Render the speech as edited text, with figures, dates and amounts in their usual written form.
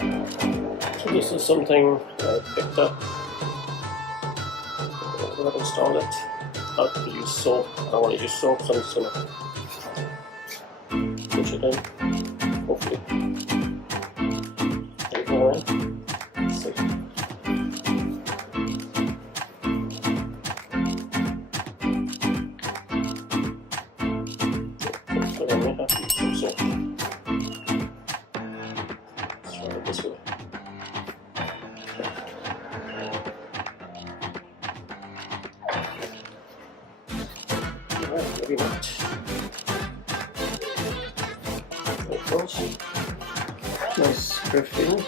So this is something I picked up. I have installed it. How to use soap. I want to use soap, so I'm just gonna push it in. Hopefully, get it going. Let's see. Hopefully, I may have to use some soap. Let's try it this way. Alright, maybe not. There it goes. Nice, good feeling.